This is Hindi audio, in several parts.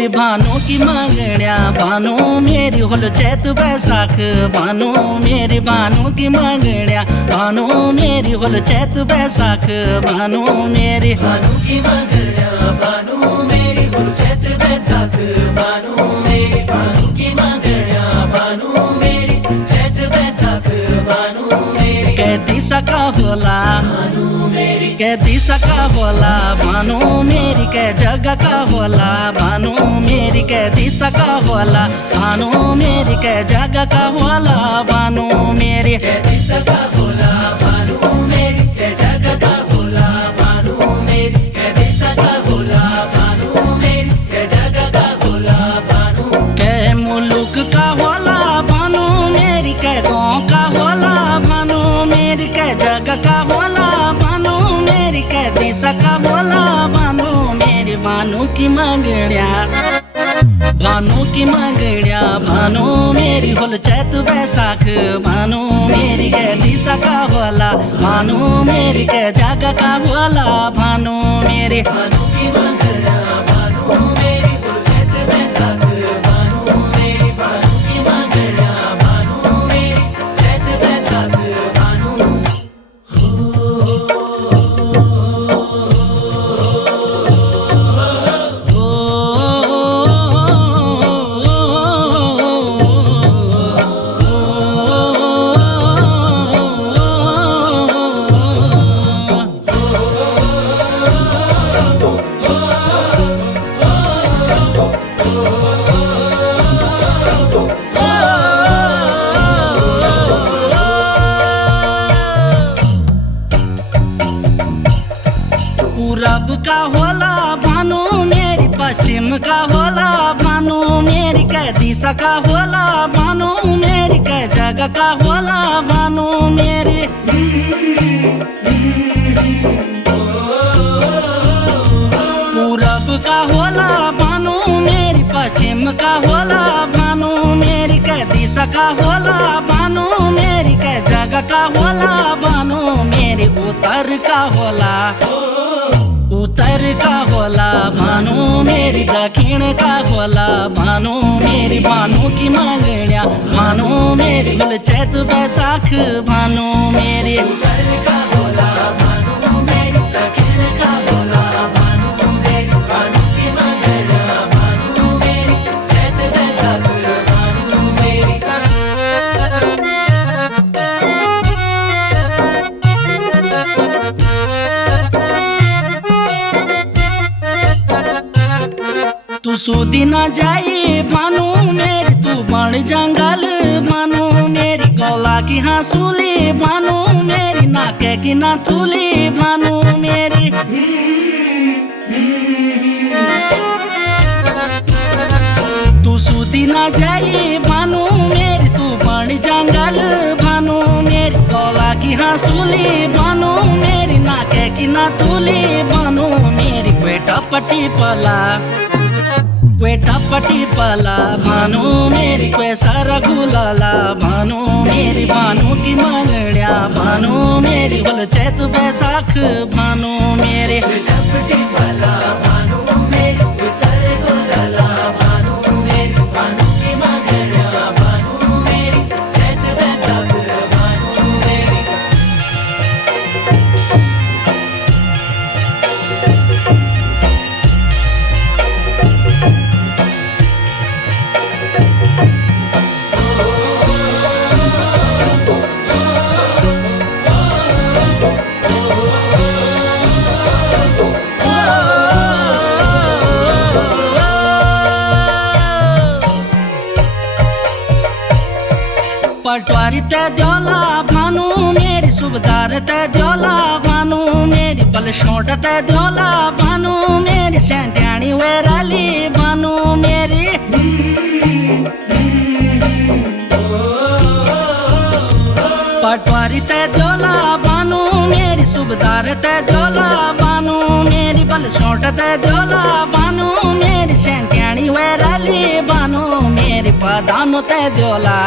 मेरी भानु की मंगणिया भानु मेरी होल चैत बैसाख भानु मेरी भानु की मंगणिया भानु मेरी होल चैत बैसाख भानु मेरी भानु की मंगणिया भानु मेरी होल चैत बैसाख भानु मेरी भानु की मंगणिया भानु मेरी चैत बैसाख भानु मेरी कैदी सका होला भानु मेरी कैदी सका होला भानु मेरी कै जगह का होला भानु मेरी कैदी सका होला भानु मेरी कै जगह का होला भानु मेरी कैदी सका होला भानु मेरी कै जगह का होला भानु मेरी कैदी सका होला भानु मेरी कै जगह का होला भानु कै मुल्क का होला भानु मेरी कै गाँव का होला भानु मेरी कै जगह का होला भानु मेरी कै दिशा का होला भानु मेरी भानु की मंगणिया भानु की मंगणिया भानु मेरी होल चैत बैसाख भानु मेरी कै दिशा का होला भानु मेरी कै जगह का होला भानु मेरी भानु की मंगणिया भानु मेरी होल चैत बैसाख भानु मेरी भानु की मंगणिया भानु मेरी चैत बैसाख भानु पूरब का होला भानु मेरी पश्चिम का होला भानु मेरी कै दिशा का होला भानु मेरी कै जगह का होला भानु मेरी पूरब का होला भानु मेरी पश्चिम का होला भानु मेरी कै दिशा का होला भानु मेरी कै जगह का होला भानु मेरी उत्तर का होला उत्तर का होला भानु मेरी दक्षिण का होला भानु मेरी भानु की मंगणिया भानु मेरी होल चैत बैसाख भानु मेरी उत्तर का होला भानु मेरी दक्षिण का होला भानु मेरी भानु की मंगणिया भानु मेरी चैत बैसाख भानु मेरी तू सूदी न जाई भानु मेरी तू बड़ जंगल भानु मेरी गौला की हाँसूली भानु मेरी नाके की नाथुली भानु मेरी तू सूदी न जाई भानु मेरी तू बड़ जंगल भानु मेरी गौला की हाँसूली भानु मेरी नाके की नाथुली भानु मेरी बेटा पटी पला बेटा पटी पला भानु मेरी पैसा रघुलाला भानु मेरी भानु की मंगणिया भानु मेरी होल चैत बैसाख भानु मेरी लपटी वाला भानु मेरी सर को लाला भानु मेरी भानु की मंगणिया भानु मेरी चैत बैसाख भानु मेरी पटवारी ते द्योला भानु मेरी सुबदार ते द्योला भानु मेरी बलशोट ते द्योला भानु मेरी सेंट्याणी वेराली भानु मेरी पटवारी ते द्योला भानु मेरी सुबदार ते द्योला भानु मेरी बलशोट ते द्योला भानु मेरी सेंट्याणी वेराली भानु मेरी पदानु ते द्योला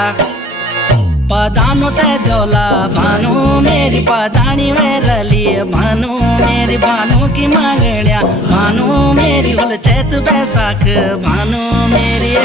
पदानो ते दोला भानु मेरी पदानी में रली भानु मेरी भानु की मांगण्या भानु मेरी हुल चैत बैसाख भानु मेरी